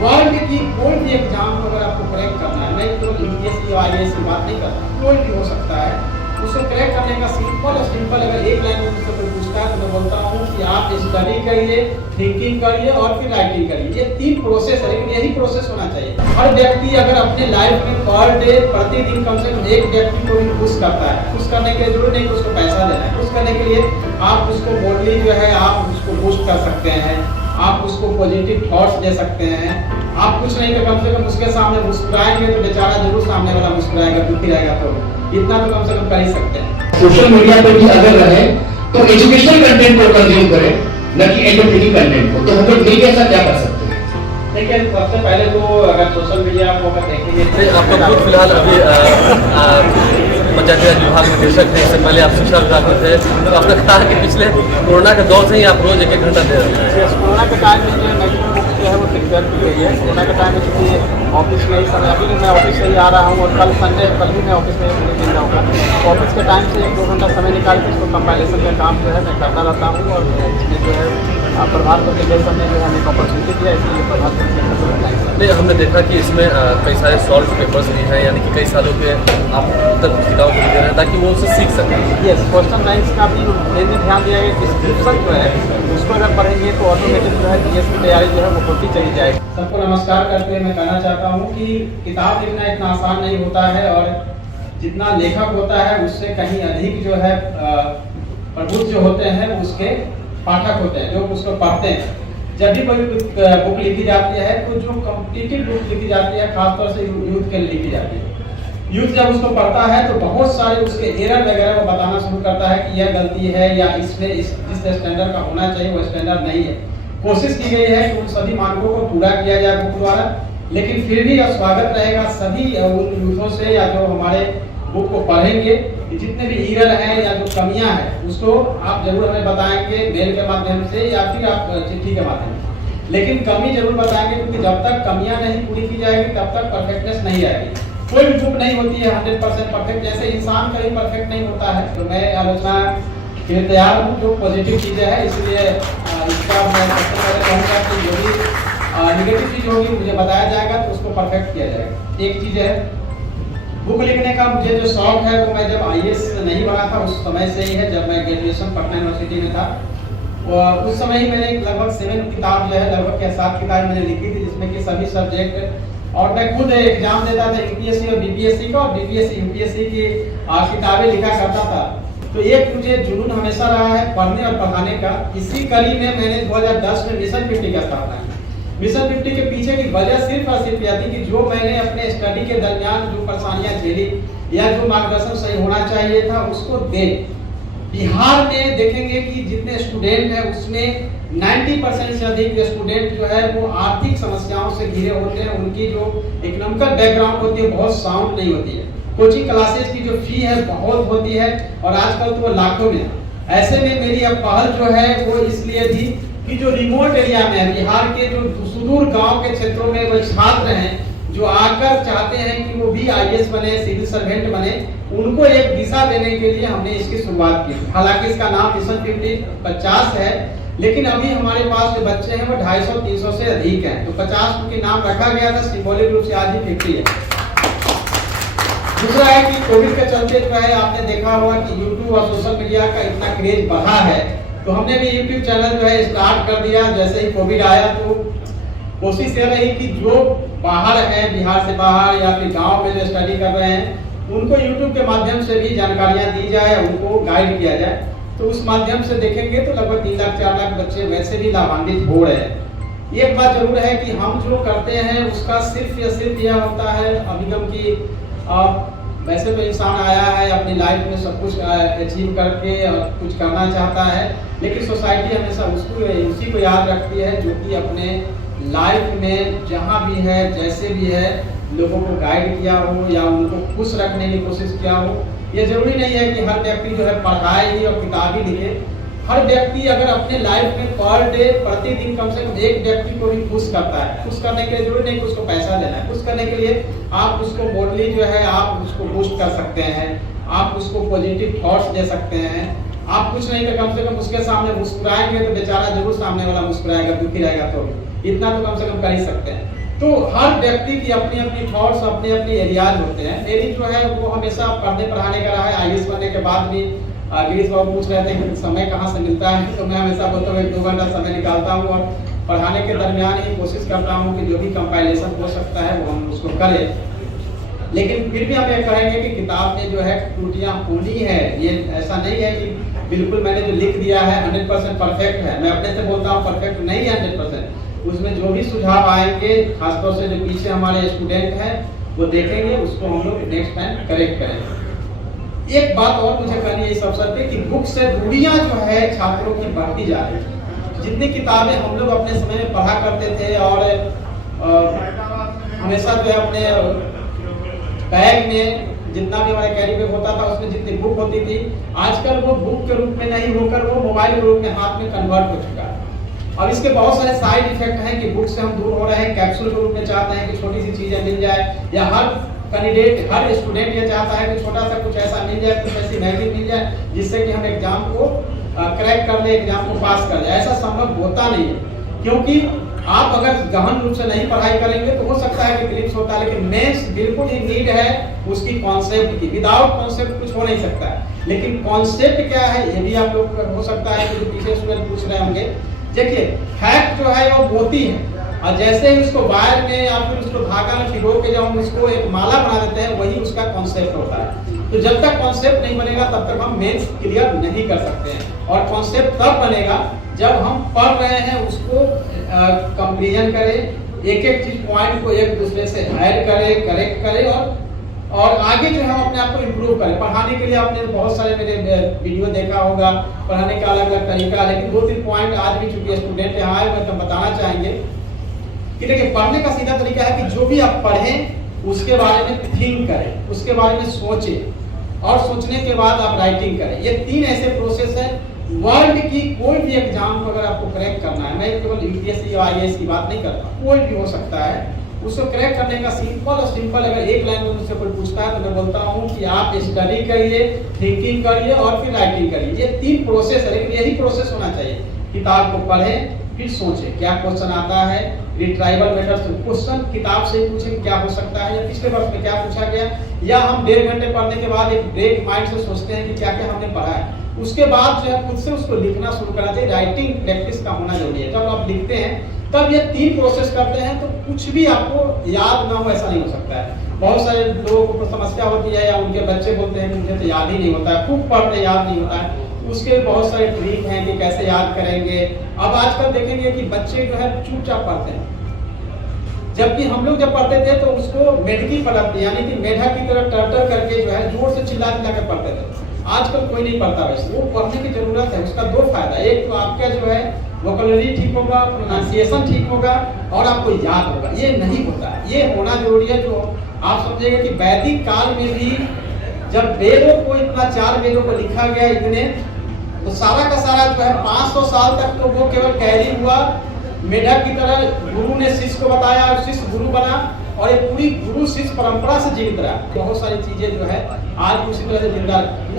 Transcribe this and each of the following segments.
World की कोई भी एग्जाम अगर आपको क्रैक करना है, मैं तो यूपीएससी और आईएएस की बात नहीं करता, कोई भी हो सकता है, उसको क्रैक करने का सिंपल अगर एक लाइन में मुझसे कोई पूछता है तो मैं बोलता हूँ कि आप स्टडी करिए, थिंकिंग करिए और फिर राइटिंग करिए। ये 3 प्रोसेस है, लेकिन यही प्रोसेस होना चाहिए। हर व्यक्ति अगर अपने लाइफ में पर डे प्रतिदिन कम से कम एक व्यक्ति को भी खुश करता है। खुश करने के लिए जरूरी नहीं कि उसको पैसा देना है, खुश करने के लिए आप उसको बोल्डली जो है आप उसको बूस्ट कर सकते हैं, आप उसको पॉजिटिव थॉट्स दे सकते हैं। आप कुछ नहीं तो कम से कम उसके सामने मुस्कुराएंगे तो बेचारा जरूर सामने वाला मुस्कुराएगा, दुखी रहेगा, तो इतना तो कम से कम कर ही सकते हैं। सोशल मीडिया पे भी अगर रहे तो एजुकेशनल कंटेंट को कंज्यूम करें, न कि एंटरटेनिंग कंटेंट को। तो हम लोग मिलकर ऐसा क्या कर सकते हैं? देखिए, सबसे पहले तो अगर सोशल मीडिया को अगर देखेंगे, आप लोग खुद फिलहाल अभी पंचायती राज विभाग में निदेशक हैं, इससे पहले आप शिक्षा विभाग में थे, तो आपने कहा कि पिछले कोरोना के दौर से ही आप रोज 1-1 घंटा दे रहे हैं। कोरोना के टाइम में जो मैक्सिमम जो है वो सिक्योर की गई है। कोरोना के टाइम में क्योंकि ऑफिस में ही समय, अभी मैं ऑफिस से ही आ रहा हूँ और कल संडे कल भी मैं ऑफिस में मिल जाऊँगा। ऑफिस के टाइम से 1-2 घंटा समय निकाल के इसको कंपाइलेशन का काम जो है मैं करता रहता हूँ और इसमें जो है प्रधानमंत्री के समय जो है हमें अपॉर्चुनिटी दिया, इसलिए प्रधानमंत्री नहीं, हमने देखा कि इसमें कई सारे सॉल्व पेपर्स भी हैं, यानी कि कई सालों के आप उत्तर पुस्तिकाओं को भी दे रहे हैं ताकि वो उससे सीख सकें। यस, क्वेश्चन बैंक्स का भी ध्यान दिया गया। डिस्क्रिप्शन जो है उसको अगर पढ़ेंगे तो ऑटोमेटिक जो है जीएस की तैयारी जो है वो होती चली जाएगी। सबको नमस्कार करते हुए मैं कहना चाहता हूँ कि किताब लिखना इतना आसान नहीं होता है और जितना लेखक होता है उससे कहीं अधिक जो है प्रबुद्ध जो होते हैं उसके पाठक होते हैं, जो उसको पढ़ते हैं। जब भी कोई बुक लिखी जाती है तो जो कॉम्पिटिटिव बुक लिखी जाती है, खासतौर से यूथ के लिए लिखी जाती है, यूथ जब उसको पढ़ता है तो बहुत सारे उसके एरर वगैरह वो बताना शुरू करता है कि यह गलती है या इसमें इस स्टैंडर्ड का होना चाहिए, वो स्टैंडर्ड नहीं है। कोशिश की गई है कि उन सभी मानकों को पूरा किया जाए बुक द्वारा, लेकिन फिर भी स्वागत रहेगा सभी उन यूथों से या जो हमारे बुक को पढ़ेंगे, जितने भी एरर हैं या जो कमियां हैं उसको आप जरूर हमें बताएंगे मेल के माध्यम से या फिर आप चिट्ठी के माध्यम से, लेकिन कमी जरूर बताएंगे, क्योंकि जब तक कमियां नहीं पूरी की जाएगी तब तक परफेक्टनेस नहीं आएगी। कोई भी बुक नहीं होती है 100% परफेक्ट, जैसे इंसान कभी परफेक्ट नहीं होता है। तो मैं आलोचना के लिए तैयार हूँ जो पॉजिटिव चीज़ें हैं, इसलिए इसका मैं सबसे पहले कहूँगा कि जो भी निगेटिव चीज़ होगी मुझे बताया जाएगा तो उसको परफेक्ट किया जाएगा। एक चीज़ है बुक लिखने का, मुझे जो शौक है वो मैं जब आईएएस नहीं बना था उस समय से ही है। जब मैं ग्रेजुएशन पटना यूनिवर्सिटी में था उस समय ही मैंने लगभग 7 किताब जो है, लगभग 7 किताब मैंने लिखी थी, जिसमें कि सभी सब्जेक्ट, और मैं खुद एग्जाम देता था यूपीएससी और बीपीएससी का, और बीपीएससी यूपीएससी की किताबें लिखा करता था। तो एक मुझे जुनून हमेशा रहा है पढ़ने और पढ़ाने का। इसी कड़ी में मैंने 2010 में मिशन 50 का स्थापना की। मिशन 50 के पीछे की वजह सिर्फ और सिर्फ यह थी कि जो मैंने अपने स्टडी के दरमियान जो परेशानियां झेली या जो मार्गदर्शन सही होना चाहिए था उसको दे। बिहार में देखेंगे कि जितने स्टूडेंट हैं उसमें 90% से अधिक स्टूडेंट जो है वो आर्थिक समस्याओं से घिरे होते हैं। उनकी जो इकोनॉमिकल बैकग्राउंड होती है बहुत साउंड नहीं होती है। कोचिंग क्लासेस की जो फी है बहुत होती है और आजकल तो वो लाखों में। ऐसे में मेरी अब पहल जो है वो इसलिए थी कि जो रिमोट एरिया में है, बिहार के जो सुदूर गांव के क्षेत्रों में वो छात्र हैं जो आकर चाहते हैं कि वो भी आईएएस बने, सिविल सर्वेंट बने, उनको एक दिशा देने के लिए हमने इसकी शुरुआत की। हालांकि इसका नाम मिशन 50 है, लेकिन अभी हमारे पास जो बच्चे हैं वो 250-300 से अधिक हैं। तो 50 के नाम रखा गया था, सिंबॉलिक रूप से आज ही 50 है। दूसरा है कि कोविड के चलते जो है आपने देखा होगा कि यूट्यूब और सोशल मीडिया का इतना क्रेज बढ़ा है, तो हमने भी यूट्यूब चैनल जो है स्टार्ट कर दिया। जैसे ही कोविड आया तो कोशिश ये रही कि जो बाहर है, बिहार से बाहर या फिर गांव में जो स्टडी कर रहे हैं, उनको यूट्यूब के माध्यम से भी जानकारियां दी जाए, उनको गाइड किया जाए। तो उस माध्यम से देखेंगे तो लगभग 3 लाख 4 लाख बच्चे वैसे भी लाभान्वित हो रहे हैं। एक बात जरूर है कि हम जो करते हैं उसका सिर्फ या सिर्फ यह होता है अभिगम की वैसे तो इंसान आया है अपनी लाइफ में सब कुछ अचीव करके और कुछ करना चाहता है, लेकिन सोसाइटी हमेशा उसी को याद रखती है जो कि अपने लाइफ में जहाँ भी है, जैसे भी है, लोगों को गाइड किया हो या उनको खुश रखने की कोशिश किया हो। ये जरूरी नहीं है कि हर व्यक्ति जो है पढ़ाए ही और किताब ही लिखे। हर व्यक्ति अगर अपने लाइफ में पर डे प्रतिदिन कम से कम एक व्यक्ति को भी खुश करता है, खुश करने के लिए जरूरी नहीं कि उसको पैसा देना है, खुश करने के लिए आप उसको बोल्डली जो है आप उसको बूस्ट कर सकते हैं, आप उसको पॉजिटिव थॉट्स दे सकते हैं। आप कुछ नहीं तो कम से कम उसके सामने मुस्कुराएंगे तो बेचारा जरूर सामने वाला मुस्कुराएगा, दुखी रहेगा, तो इतना तो कम से कम कर ही सकते हैं। तो हर व्यक्ति की अपनी अपनी थॉट्स, अपने अपने एरियाज होते हैं। मेरी जो है वो हमेशा पढ़ने पढ़ाने का रहा है। आईएएस बनने के बाद भी गिरीश बाबू पूछ रहे थे कि समय कहाँ से मिलता है, तो मैं हमेशा बोलता हूँ 1-2 घंटा समय निकालता हूँ और पढ़ाने के दरमियान ही कोशिश करता हूँ कि जो भी कंपाइलेशन हो सकता है वो हम उसको करें। लेकिन फिर भी हम ये कहेंगे कि किताब में जो है त्रुटियाँ होनी है। ये ऐसा नहीं है कि बिल्कुल मैंने जो लिख दिया है 100% परफेक्ट है। मैं अपने से बोलता हूँ परफेक्ट नहीं है 100%। उसमें जो भी सुझाव आएंगे, खासतौर से जो पीछे हमारे स्टूडेंट हैं वो देखेंगे, उसको हम लोग नेक्स्ट टाइम करेक्ट करेंगे। एक बात और मुझे कहनी है इस अवसर पे कि बुक से दूरियां जो है छात्रों की बढ़ती जा रही है। जितनी किताबें हम लोग अपने समय में पढ़ा करते थे और हमेशा जो है अपने बैग में जितना भी हमारे कैरी बैग होता था उसमें जितनी बुक होती थी, आजकल वो बुक के रूप में नहीं होकर वो मोबाइल के रूप में हाथ में कन्वर्ट हो चुका है। अब इसके बहुत सारे साइड इफेक्ट हैं कि बुक से हम दूर हो रहे हैं, कैप्सूल के रूप में चाहते हैं कि छोटी सी चीजें मिल जाए, या हर कैंडिडेट, हर स्टूडेंट ये चाहता है कि छोटा सा कुछ ऐसा मिल जाए, कुछ ऐसी मैगजीन मिल जाए जिससे कि हम एग्जाम को क्रैक कर ले, एग्जाम को पास कर जाए। ऐसा संभव होता नहीं है, क्योंकि आप अगर गहन रूप से नहीं पढ़ाई करेंगे तो हो सकता है कि क्लिप्स होता है, लेकिन मेंस बिल्कुल ही नीड है उसकी कॉन्सेप्ट की। विदाउट कॉन्सेप्ट कुछ हो नहीं सकता है। लेकिन कॉन्सेप्ट क्या है ये भी आप लोग हो सकता है कि जो पीछे स्टूडेंट पूछ रहे होंगे। देखिए फैक्ट जो है वो मोती है, और जैसे ही उसको वायर में या फिर उसको धागा में भिगो के जब हम उसको एक माला बना देते हैं, वही उसका कॉन्सेप्ट होता है। तो जब तक कॉन्सेप्ट नहीं बनेगा तब तक हम मेंस क्लियर नहीं कर सकते हैं। और कॉन्सेप्ट तब बनेगा जब हम पढ़ रहे हैं उसको कंपेरिजन करें, एक एक चीज पॉइंट को एक दूसरे से ऐड करें, करेक्ट करें और आगे जो है हम अपने आप को इम्प्रूव करें। पढ़ाने के लिए आपने बहुत सारे मेरे वीडियो देखा होगा, पढ़ाने का अलग अलग तरीका, लेकिन 2-3 पॉइंट आज भी चूंकि स्टूडेंट यहाँ आए हुए तो बताना चाहेंगे कि देखिए पढ़ने का सीधा तरीका है कि जो भी आप पढ़ें उसके बारे में थिंक करें, उसके बारे में सोचें और सोचने के बाद आप राइटिंग करें। ये 3 ऐसे प्रोसेस है। वर्ल्ड की कोई भी एग्जाम को अगर आपको क्रैक करना है, मैं केवल यूपीएससी या आईएएस की बात नहीं करता, कोई भी हो सकता है, उसको क्रैक करने का सिंपल अगर एक लाइन में मुझसे कोई पूछता है तो मैं बोलता हूँ कि आप स्टडी करिए, थिंकिंग करिए और फिर राइटिंग करिए। ये 3 प्रोसेस है, लेकिन यही प्रोसेस होना चाहिए। किताब को पढ़ें, फिर सोचें क्या क्वेश्चन आता है, रिट्राइवल मेथड से क्वेश्चन किताब से पूछें क्या हो सकता है, या पिछले वर्ष में क्या पूछा गया, या हम 1.5 घंटे पढ़ने के बाद एक ब्रेक माइंड से सोचते हैं कि क्या क्या हमने पढ़ा है। उसके बाद जो है खुद से उसको लिखना शुरू करना चाहिए। राइटिंग प्रैक्टिस का होना जरूरी है। जब आप लिखते हैं तब ये 3 प्रोसेस करते हैं तो कुछ भी आपको याद ना हो ऐसा नहीं हो सकता है। बहुत सारे लोगों को समस्या होती है या उनके बच्चे बोलते हैं कि मुझे तो याद ही नहीं होता है, खूब पढ़ते याद नहीं होता है। उसके बहुत सारे ट्रिक हैं कि कैसे याद करेंगे। अब आजकल देखेंगे कि बच्चे जो है चुपचाप पढ़ते हैं, जबकि हम लोग जब पढ़ते थे तो उसको मेढकी पढ़ते, यानी कि मेढा की तरह टर्टर करके जो है जोर से चिल्ला चिल्ला कर पढ़ते थे। आजकल कोई नहीं पढ़ता वैसे। वो पढ़ने की जरूरत है। उसका 2 फायदा, एक तो आपका जो है वोकैबुलरी ठीक होगा, प्रोनाउंसिएशन ठीक होगा और आपको याद होगा। ये नहीं होता है, ये होना जरूरी है। जो आप समझेंगे कि वैदिक काल में भी जब वेदों को इतना 4 वेदों को लिखा गया इतने, तो सारा का सारा जो है 500 साल तक तो वो केवल कैरी हुआ, मेढक की तरह गुरु ने शिष्य को बताया और शिष्य गुरु बना, और ये पूरी गुरु शिष्य परंपरा से जीवित रहा। बहुत सारी चीजें जो है आज उसी तरह से जिंदा।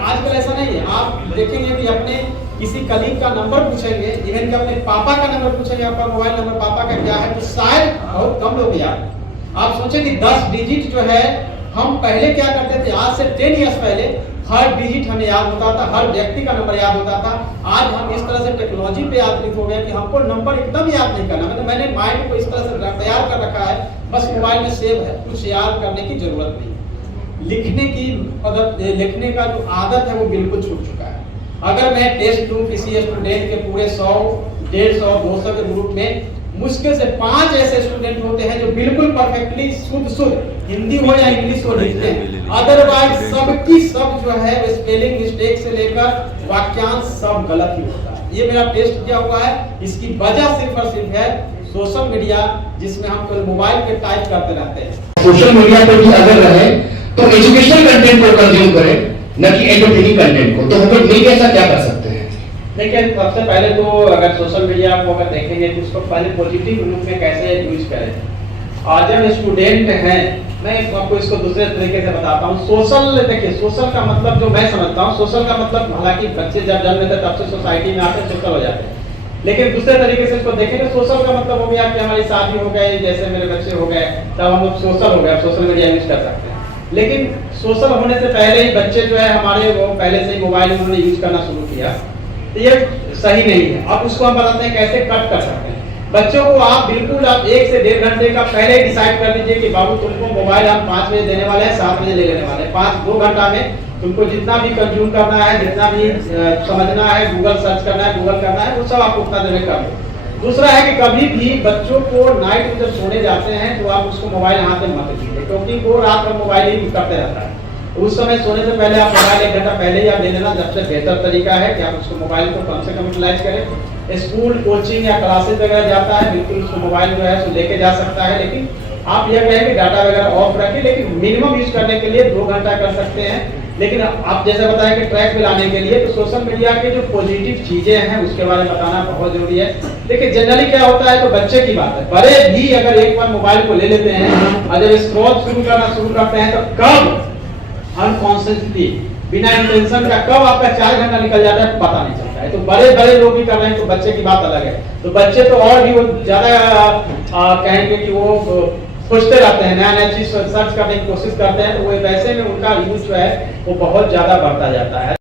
आजकल ऐसा नहीं है। आप देखेंगे कि अपने किसी कलीग का नंबर पूछेंगे, इवन कि अपने पापा का नंबर पूछेंगे, आपका मोबाइल नंबर पापा का क्या है, तो शायद बहुत कम लोग याद। आप सोचें कि 10 डिजिट जो है हम पहले क्या करते थे, आज से 10 इयर्स पहले हर डिजिट हमें याद होता था, हर व्यक्ति का नंबर याद होता था। आज हम इस तरह से टेक्नोलॉजी पे आधारित हो गए कि हमको नंबर एकदम याद नहीं करना। मतलब मैंने माइंड को इस तरह से तैयार कर रखा है, बस मोबाइल में सेव है, कुछ याद करने की जरूरत नहीं। लिखने की लिखने का जो आदत है वो बिल्कुल छूट चुका है। अगर मैं टेस्ट लूं किसी स्टूडेंट के पूरे 100, 150, 200 के ग्रुप में, मुश्किल से 5 ऐसे स्टूडेंट होते हैं जो बिल्कुल परफेक्टली शुद्ध हिंदी हो या इंग्लिश हो लिखते हैं। अदरवाइज सबकी सब जो है स्पेलिंग मिस्टेक से लेकर वाक्यांश सब गलत ही होता है। ये मेरा टेस्ट किया हुआ है। इसकी वजह सिर्फ और सिर्फ है सोशल मीडिया, जिसमें हम केवल मोबाइल पे टाइप करते रहते हैं। सोशल मीडिया पर भी अगर रहे तो एजुकेशनल कंटेंट को कंज्यूम करें, न कि एंटरटेनिंग कंटेंट को। तो हम लोग मिलकर ऐसा क्या कर सकते हैं? देखिए सबसे पहले तो अगर सोशल मीडिया को अगर देखेंगे तो उसको पहले पॉजिटिव रूप में कैसे यूज करें। आज हम स्टूडेंट हैं, मैं आपको इसको दूसरे तरीके से बताता हूँ। सोशल, देखिए सोशल का मतलब जो मैं समझता हूँ, सोशल का मतलब हालांकि बच्चे जब जन्म लेते तब से सोसाइटी में आते सोशल हो जाते हैं। लेकिन दूसरे तरीके से इसको देखेंगे, सोशल का मतलब हो गया कि हमारी शादी हो गई, जैसे मेरे बच्चे हो गए, तब हम लोग सोशल हो गए, सोशल मीडिया यूज कर सकते हैं। लेकिन सोशल होने से पहले ही बच्चे जो है हमारे वो पहले से ही मोबाइल उन्होंने यूज करना शुरू किया, तो ये सही नहीं है। अब उसको हम बताते हैं कैसे कट कर सकते हैं। बच्चों को आप बिल्कुल आप 1 से 1.5 घंटे का पहले ही डिसाइड कर लीजिए कि बाबू तुमको मोबाइल हम 5 बजे देने वाले हैं, 7 बजे ले लेने वाले हैं। 2 घंटा में तुमको जितना भी कंज्यूम करना है, जितना भी समझना है, गूगल सर्च करना है, गूगल करना है, वो सब आपको उतना देर में कर लो। दूसरा है कि कभी भी बच्चों को नाइट में जब सोने जाते हैं तो आप उसको मोबाइल हाथ में मत दीजिए, क्योंकि वो रात भर मोबाइल ही करते रहता है। उस समय सोने से पहले आप मोबाइल 1 घंटा पहले ही आप ले लेना सबसे बेहतर तरीका है कि आप उसको मोबाइल को कम से कम यूटिलाइज करें। स्कूल, कोचिंग या क्लासेस वगैरह जाता है, बिल्कुल उसको मोबाइल जो है उसको लेके जा सकता है, लेकिन आप यह कहें कि डाटा वगैरह ऑफ रखें, लेकिन मिनिमम यूज करने के लिए 2 घंटा कर सकते हैं। लेकिन आप जैसे बताएं कि ट्रैक पे लाने के लिए तो सोशल मीडिया के जो पॉजिटिव चीजें हैं उसके बारे में बताना बहुत जरूरी है। देखिए जनरली क्या होता है, तो बच्चे की बात है, बड़े भी अगर एक बार मोबाइल को ले लेते हैं और जब स्क्रॉल शुरू करते हैं तो कब अनकॉन्शियसली बिना इंटेंशन का कब आपका 4 घंटा निकल जाता है पता नहीं चलता है। तो बड़े लोग भी कर रहे हैं, तो बच्चे की बात अलग है। तो बच्चे तो और भी वो ज्यादा कहेंगे कि वो खोजते रहते हैं, नया चीज सर्च करने की कोशिश करते हैं, तो वो वैसे में उनका यूज जो है वो बहुत ज्यादा बढ़ता जाता है।